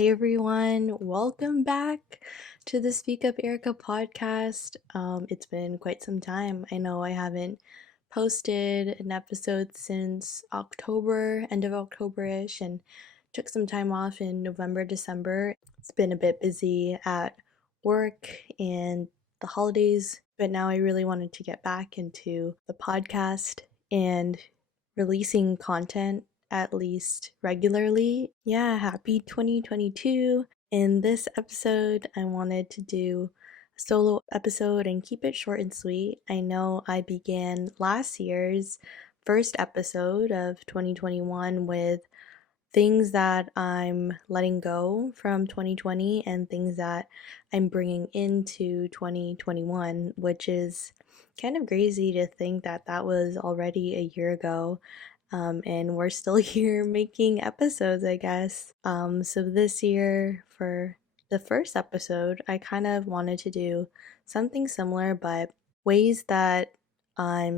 Hey everyone, welcome back to the Speak Up Erika podcast. It's been quite some time. I know I haven't posted an episode since October, end of October-ish, and took some time off in November, December. It's been a bit busy at work and the holidays, but now I really wanted to get back into the podcast and releasing content at least regularly. Yeah, happy 2022. In this episode, I wanted to do a solo episode and keep it short and sweet. I know I began last year's first episode of 2021 with things that I'm letting go from 2020 and things that I'm bringing into 2021, which is kind of crazy to think that that was already a year ago. And we're still here making episodes, I guess. So this year, for the first episode, I kind of wanted to do something similar, but ways that I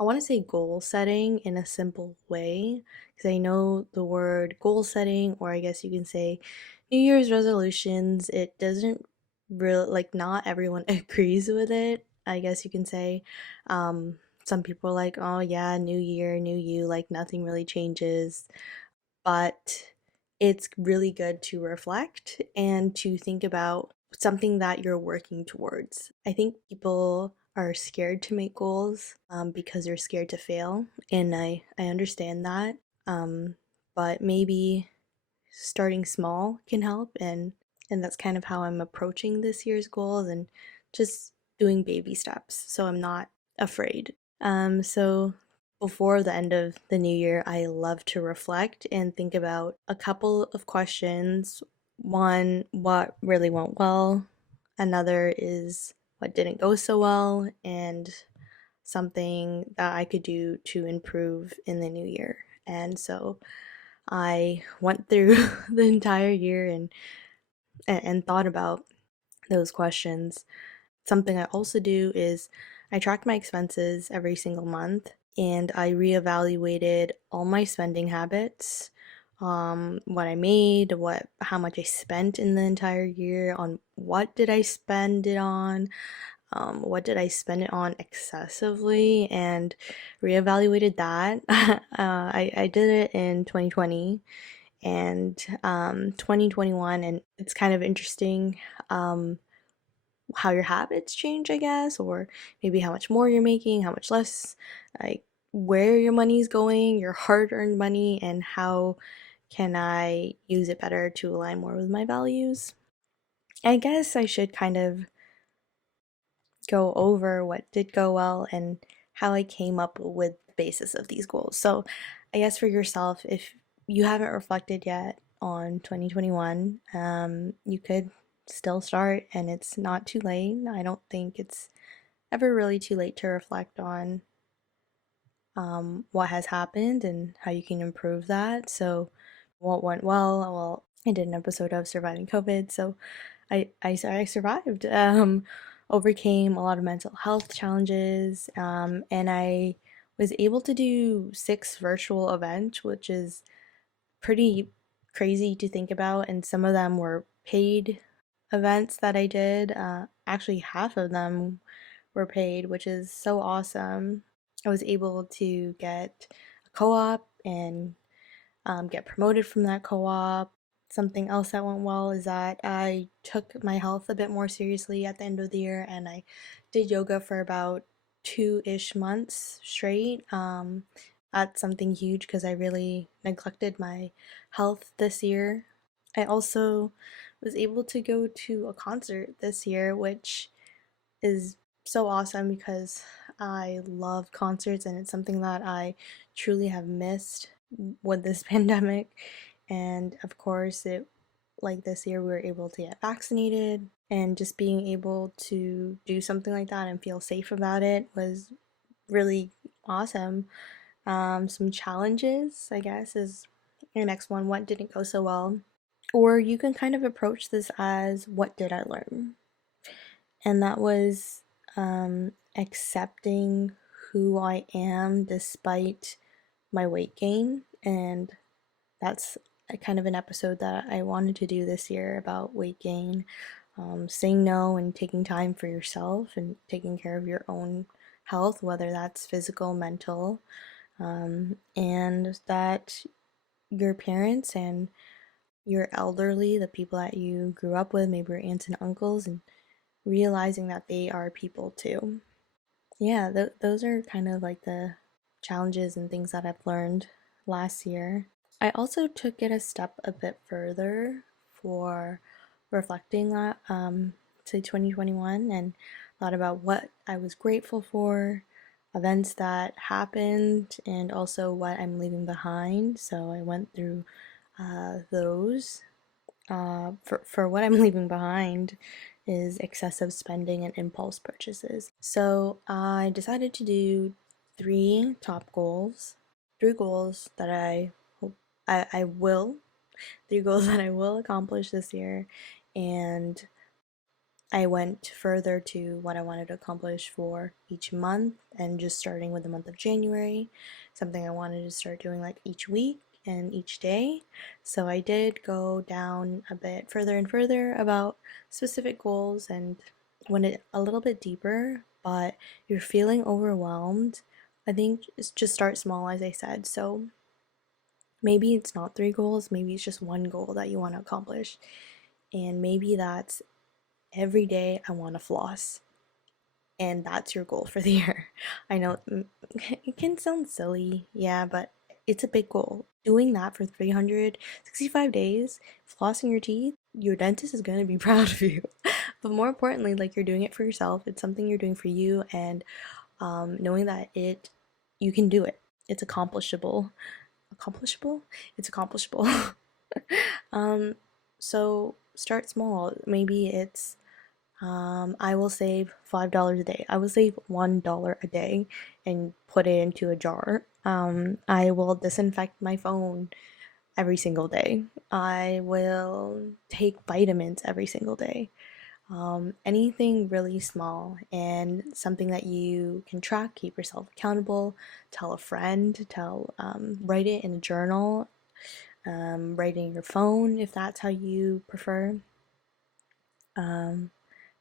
want to say goal setting in a simple way, because I know the word goal setting, or I guess you can say New Year's resolutions, it doesn't really, like, not everyone agrees with it, I guess you can say. Some people are like, oh yeah, new year, new you, like nothing really changes. But it's really good to reflect and to think about something that you're working towards. I think people are scared to make goals because they're scared to fail, and I understand that. But maybe starting small can help, and that's kind of how I'm approaching this year's goals and just doing baby steps so I'm not afraid. So before the end of the new year, I love to reflect and think about a couple of questions. One, what really went well? Another is what didn't go so well, and something that I could do to improve in the new year. And so I went through the entire year and thought about those questions. Something I also do is I track my expenses every single month, and I reevaluated all my spending habits, what I made, how much I spent in the entire year, on what did I spend it on, what did I spend it on excessively, and reevaluated that. I did it in 2020 and 2021, and it's kind of interesting how your habits change, I guess, or maybe how much more you're making, how much less, like where your money's going, your hard-earned money, and how can I use it better to align more with my values. I guess I should kind of go over what did go well and how I came up with the basis of these goals. So, I guess for yourself, if you haven't reflected yet on 2021, you could still start, and it's not too late. I don't think it's ever really too late to reflect on what has happened and how you can improve that. So, what went well? Well, I did an episode of surviving COVID, so I survived. Overcame a lot of mental health challenges, and I was able to do 6 virtual events, which is pretty crazy to think about. And some of them were paid events that I did. Actually, half of them were paid, which is so awesome. I was able to get a co-op and get promoted from that co-op. Something else that went well is that I took my health a bit more seriously at the end of the year, and I did yoga for about 2-ish months straight. That's something huge because I really neglected my health this year. I also was able to go to a concert this year, which is so awesome because I love concerts and it's something that I truly have missed with this pandemic. And of course, it like this year we were able to get vaccinated, and just being able to do something like that and feel safe about it was really awesome. Some challenges, I guess, is your next one. What didn't go so well? Or you can kind of approach this as, what did I learn? And that was accepting who I am despite my weight gain. And that's kind of an episode that I wanted to do this year about weight gain, saying no and taking time for yourself and taking care of your own health, whether that's physical, mental, and that your parents and your elderly, the people that you grew up with, maybe your aunts and uncles, and realizing that they are people too. Yeah, those are kind of like the challenges and things that I've learned last year. I also took it a step a bit further for reflecting that to 2021 and thought about what I was grateful for, events that happened, and also what I'm leaving behind. So I went through those. For what I'm leaving behind is excessive spending and impulse purchases. So I decided to do three top goals, three goals that I will, three goals that I will accomplish this year, and I went further to what I wanted to accomplish for each month and just starting with the month of January, something I wanted to start doing like each week and each day. So I did go down a bit further and further about specific goals and went a little bit deeper, but you're feeling overwhelmed, I think just start small, as I said. So maybe it's not three goals, maybe it's just one goal that you want to accomplish. And maybe that's every day I want to floss. And that's your goal for the year. I know it can sound silly, yeah, but it's a big goal. Doing that for 365 days, flossing your teeth, your dentist is going to be proud of you. But more importantly, like you're doing it for yourself. It's something you're doing for you, and knowing that you can do it. It's accomplishable. Accomplishable? It's accomplishable. um, so start small. Maybe it's I will save $5 a day. I will save $1 a day and put it into a jar. I will disinfect my phone every single day. I will take vitamins every single day. Anything really small and something that you can track, keep yourself accountable, tell a friend, write it in a journal, write it in your phone if that's how you prefer. Um,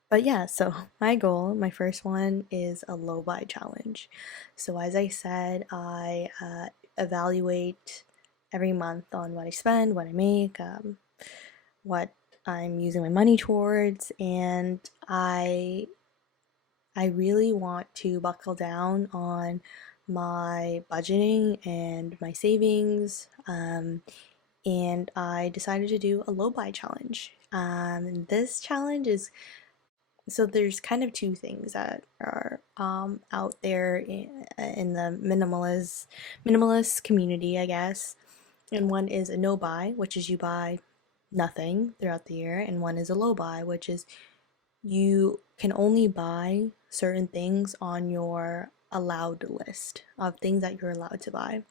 But yeah, so my goal, my first one is a low buy challenge. So as I said, I evaluate every month on what I spend, what I make, what I'm using my money towards, and I really want to buckle down on my budgeting and my savings. And I decided to do a low buy challenge. This challenge is so there's kind of two things that are out there in the minimalist community, I guess. And one is a no buy, which is you buy nothing throughout the year, and one is a low buy, which is you can only buy certain things on your allowed list of things that you're allowed to buy.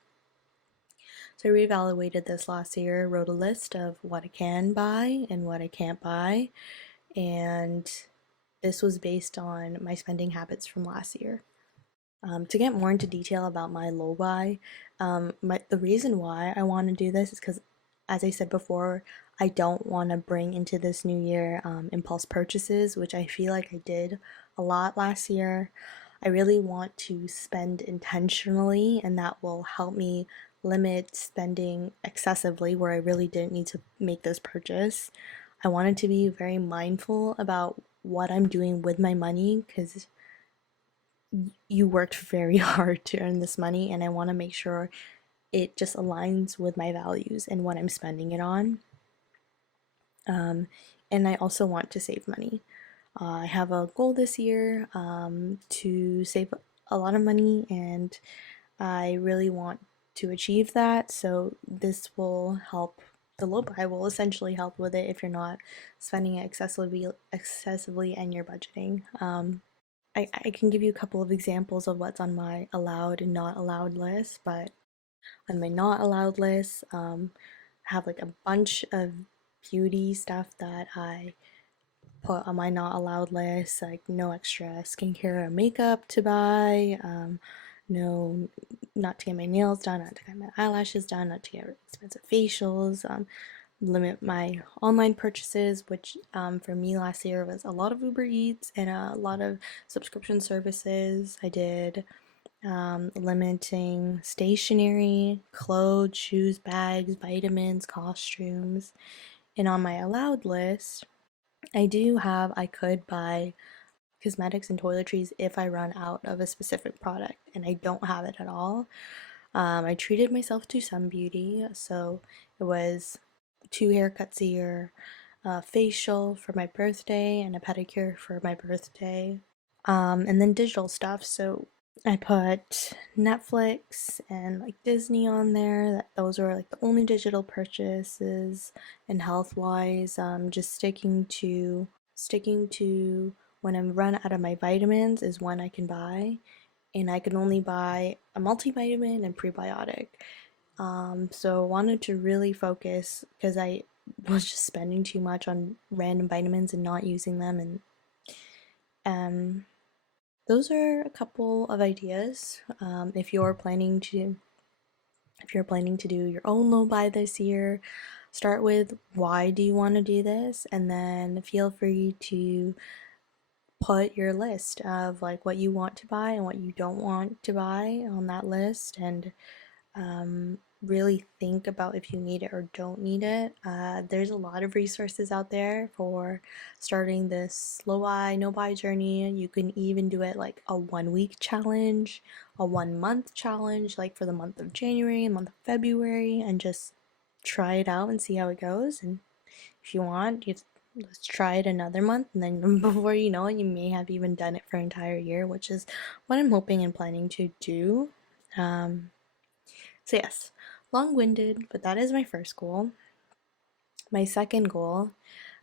So I reevaluated this last year, wrote a list of what I can buy and what I can't buy, and this was based on my spending habits from last year. To get more into detail about my low buy, the reason why I want to do this is because, as I said before, I don't want to bring into this new year impulse purchases, which I feel like I did a lot last year. I really want to spend intentionally, and that will help me limit spending excessively where I really didn't need to make this purchase. I wanted to be very mindful about what I'm doing with my money because you worked very hard to earn this money, and I want to make sure it just aligns with my values and what I'm spending it on. And I also want to save money. I have a goal this year to save a lot of money, and I really want to achieve that. So this will help. The low buy will essentially help with it if you're not spending it excessively and you're budgeting. I can give you a couple of examples of what's on my allowed and not allowed list, but on my not allowed list, I have like a bunch of beauty stuff that I put on my not allowed list, like no extra skincare or makeup to buy, no, not to get my nails done, not to get my eyelashes done, not to get expensive facials, limit my online purchases, which for me last year was a lot of Uber Eats and a lot of subscription services. I did limiting stationery, clothes, shoes, bags, vitamins, costumes. And on my allowed list, I could buy cosmetics and toiletries if I run out of a specific product, and I don't have it at all. I treated myself to some beauty, so it was 2 haircuts a year, a facial for my birthday, and a pedicure for my birthday, and then digital stuff. So I put Netflix and like Disney on there. Those were like the only digital purchases. And health wise, just sticking to when I'm run out of my vitamins is when I can buy, and I can only buy a multivitamin and prebiotic. So wanted to really focus because I was just spending too much on random vitamins and not using them, and um those are a couple of ideas. If you're planning to do your own low buy this year, start with why do you want to do this, and then feel free to put your list of like what you want to buy and what you don't want to buy on that list, and really think about if you need it or don't need it. There's a lot of resources out there for starting this slow buy, no buy journey. You can even do it like a 1 week challenge, a 1 month challenge, like for the month of January and month of February, and just try it out and see how it goes. And if you want, let's try it another month, and then before you know it, you may have even done it for an entire year, which is what I'm hoping and planning to do. So, yes, long winded, but that is my first goal. My second goal,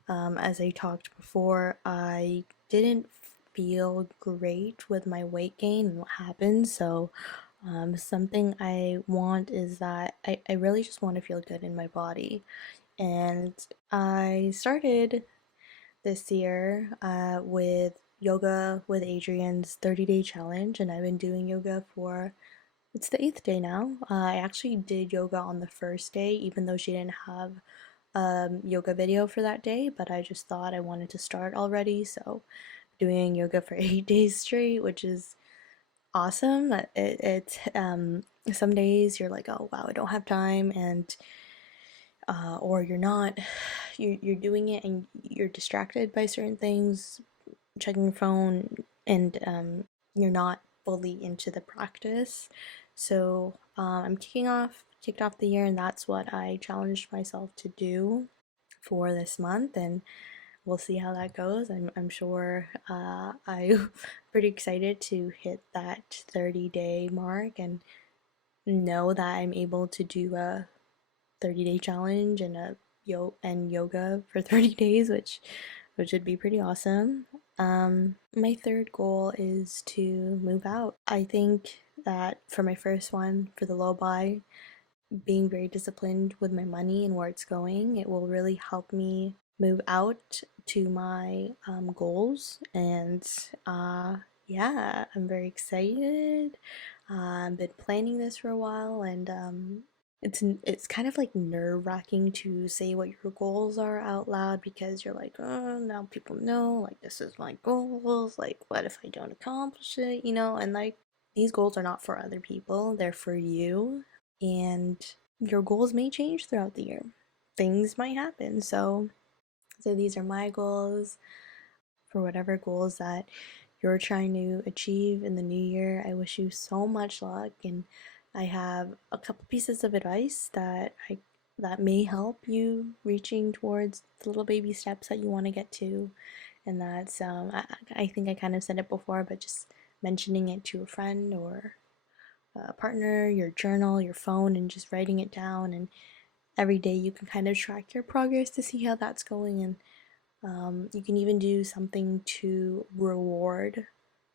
as I talked before, I didn't feel great with my weight gain and what happened. So, something I want is that I really just want to feel good in my body. And I started this year with yoga with Adrian's 30-day challenge, and I've been doing yoga for it's the eighth day now. I actually did yoga on the first day, even though she didn't have a yoga video for that day, but I just thought I wanted to start already. So, doing yoga for 8 days straight, which is awesome. It's some days you're like, oh wow, I don't have time, and or you're not, you're doing it and you're distracted by certain things, checking your phone, and you're not fully into the practice. So I'm kicked off the year, and that's what I challenged myself to do for this month, and we'll see how that goes. I'm sure I'm pretty excited to hit that 30-day mark and know that I'm able to do a 30-day challenge and yoga for 30 days, which would be pretty awesome. My third goal is to move out. I think that for my first one, for the low buy, being very disciplined with my money and where it's going, it will really help me move out to my goals. And yeah, I'm very excited. I've been planning this for a while, and it's kind of like nerve-wracking to say what your goals are out loud, because you're like, oh, now people know, like, this is my goals, like, what if I don't accomplish it, and like, these goals are not for other people, they're for you, and your goals may change throughout the year. Things might happen, so these are my goals. For whatever goals that you're trying to achieve in the new year, I wish you so much luck, and I have a couple pieces of advice that may help you reaching towards the little baby steps that you want to get to. And that's I think I kind of said it before, but just mentioning it to a friend or a partner, your journal, your phone, and just writing it down, and every day you can kind of track your progress to see how that's going. And you can even do something to reward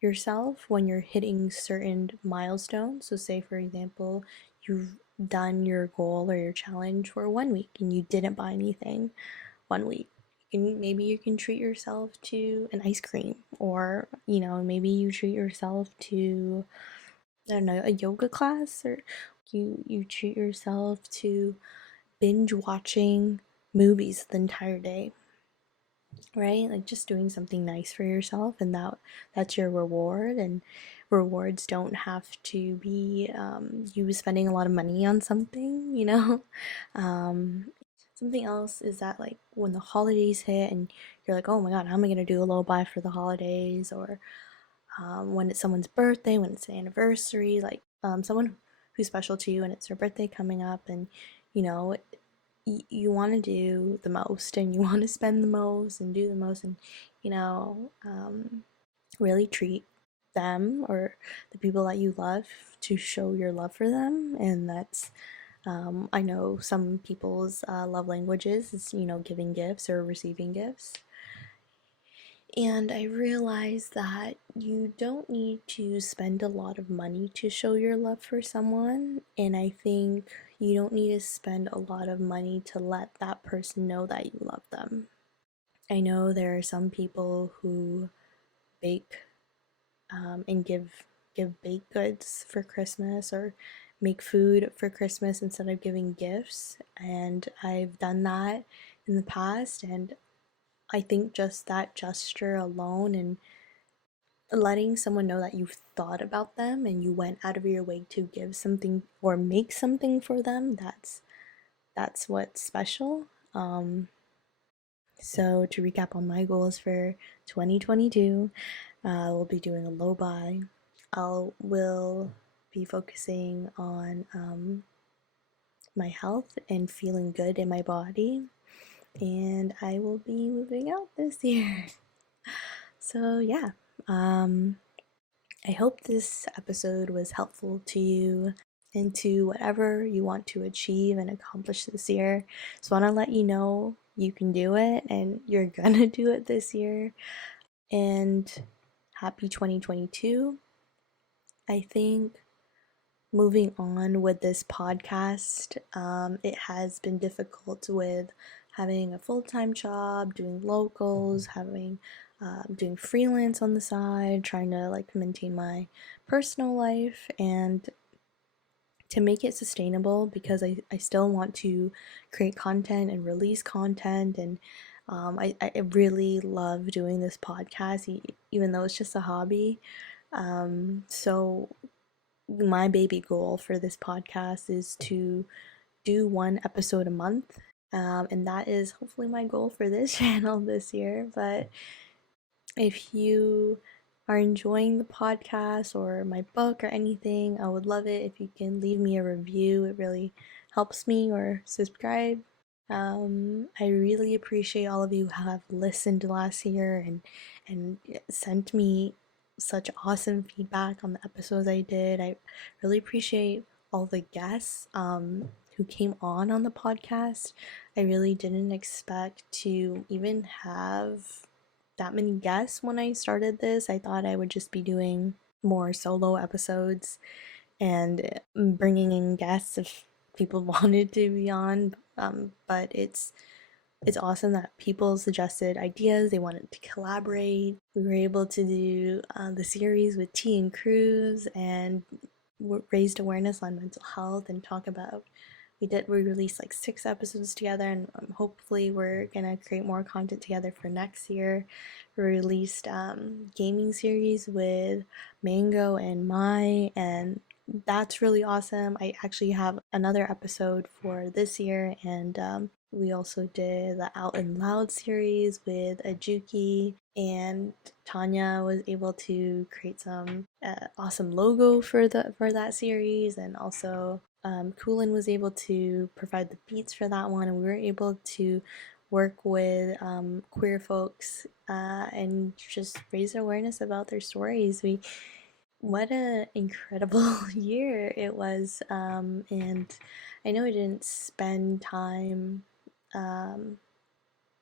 yourself when you're hitting certain milestones. So, say for example, you've done your goal or your challenge for 1 week and you didn't buy anything 1 week. Maybe you can treat yourself to an ice cream, or maybe you treat yourself to I don't know, a yoga class, or you treat yourself to binge watching movies the entire day, right? Like just doing something nice for yourself, and that's your reward. And rewards don't have to be you spending a lot of money on something, you know. um, Something else is that, like, when the holidays hit and you're like, oh my god, how am I gonna do a little buy for the holidays? Or when it's someone's birthday, when it's an anniversary, like someone who's special to you and it's their birthday coming up, and you know, you want to do the most and you want to spend the most and do the most, and you know, really treat them or the people that you love to show your love for them. And that's I know some people's love languages is, you know, giving gifts or receiving gifts. And I realized that you don't need to spend a lot of money to show your love for someone. And I think you don't need to spend a lot of money to let that person know that you love them. I know there are some people who bake and give baked goods for Christmas, or make food for Christmas instead of giving gifts. And I've done that in the past, and I think just that gesture alone, and letting someone know that you've thought about them and you went out of your way to give something or make something for them, that's what's special. So to recap on my goals for 2022, we'll be doing a low buy. Will be focusing on my health and feeling good in my body, and I will be moving out this year. So yeah, I hope this episode was helpful to you and to whatever you want to achieve and accomplish this year. So I want to let you know you can do it and you're gonna do it this year. And happy 2022. I think moving on with this podcast, it has been difficult with having a full-time job, doing locals, having doing freelance on the side, trying to like maintain my personal life, and to make it sustainable, because I still want to create content and release content. And I really love doing this podcast, even though it's just a hobby. So my baby goal for this podcast is to do one episode a month. And that is hopefully my goal for this channel this year. But if you are enjoying the podcast or my book or anything, I would love it if you can leave me a review. It really helps me, or subscribe. I really appreciate all of you who have listened last year and sent me such awesome feedback on the episodes I did. I really appreciate all the guests who came on the podcast. I really didn't expect to even have that many guests when I started this. I thought I would just be doing more solo episodes and bringing in guests if people wanted to be on. But it's awesome that people suggested ideas. They wanted to collaborate. We were able to do the series with T and Cruz, and raised awareness on mental health and talk about. We released like 6 episodes together, and hopefully we're gonna create more content together for next year. We released gaming series with Mango and Mai, and that's really awesome. I actually have another episode for this year, and we also did the Out and Loud series with Ajuki, and Tanya was able to create some awesome logo for that series, and also Kulin was able to provide the beats for that one, and we were able to work with queer folks and just raise awareness about their stories. What an incredible year it was, and I know I didn't spend time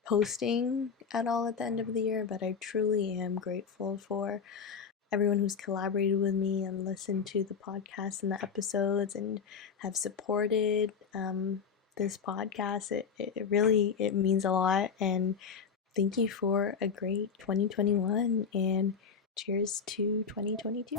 posting at all at the end of the year, but I truly am grateful for everyone who's collaborated with me and listened to the podcast and the episodes and have supported this podcast. It really it means a lot, and thank you for a great 2021, and Cheers to 2022.